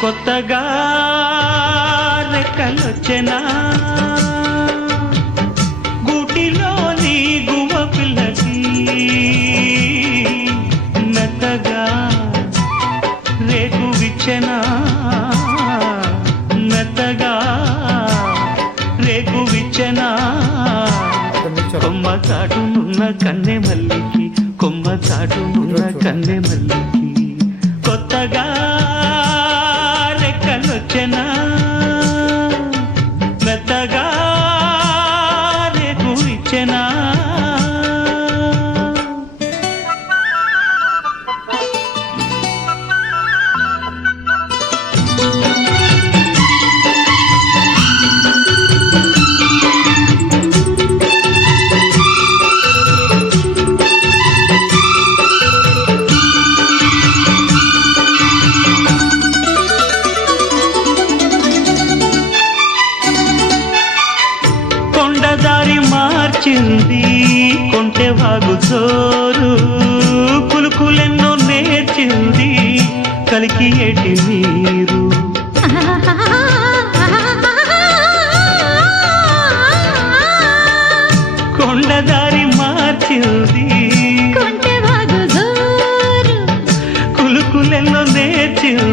కొత్తగా రెక్కలొచ్చెనా గూటిలోని గువ్వ పిల్లకి మెత్తగా రేకు విచ్చెనా మెత్తగా రేకు విచ్చెనా కొమ్మ చాటునున్న కన్నె మల్లికి కొమ్మ చాటునున్న కన్నె మల్లికి కొత్తగా రెక్కలొచ్చెనా మెత్తగా రేకు ఇచ్చెనా దారి మార్చింది కొంటెవాగు చోరు కులుకులెన్నో నేర్చింది కలికి ఏటి నీరు కొండదారి మార్చింది కొంటెవాగు చోరు కులుకులెన్నో నేర్చింది